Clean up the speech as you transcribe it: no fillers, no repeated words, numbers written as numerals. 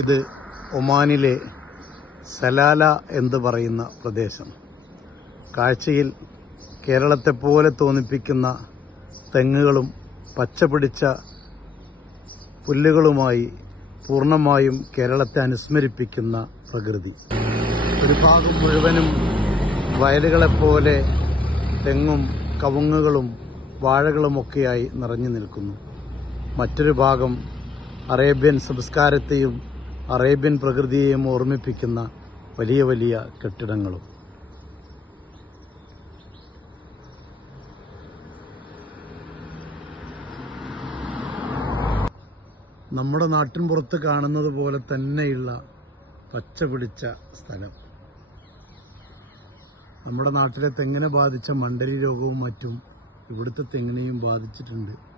ഇത് ഒമാനിലെ സലാല എന്ന് പറയുന്ന പ്രദേശം. കാഴ്ചയിൽ കേരളത്തെപ്പോലെ തോന്നിപ്പിക്കുന്ന തെങ്ങുകളും പച്ചപിടിച്ച പുല്ലുകളുമായി പൂർണ്ണമായും കേരളത്തെ അനുസ്മരിപ്പിക്കുന്ന പ്രകൃതി. ഒരു ഭാഗം മുഴുവനും വയലുകളെപ്പോലെ തെങ്ങും കവുങ്ങുകളും വാഴകളുമൊക്കെയായി നിറഞ്ഞു നിൽക്കുന്നു. മറ്റൊരു ഭാഗം അറേബ്യൻ സംസ്കാരത്തെയും അറേബ്യൻ പ്രകൃതിയെയും ഓർമ്മിപ്പിക്കുന്ന വലിയ വലിയ കെട്ടിടങ്ങളും. നമ്മുടെ നാട്ടിൻപുറത്ത് കാണുന്നത് പോലെ തന്നെയുള്ള പച്ച പിടിച്ച സ്ഥലം. നമ്മുടെ നാട്ടിലെ തെങ്ങിനെ ബാധിച്ച മണ്ടരി രോഗവും മറ്റും ഇവിടുത്തെ തെങ്ങിനെയും ബാധിച്ചിട്ടുണ്ട്.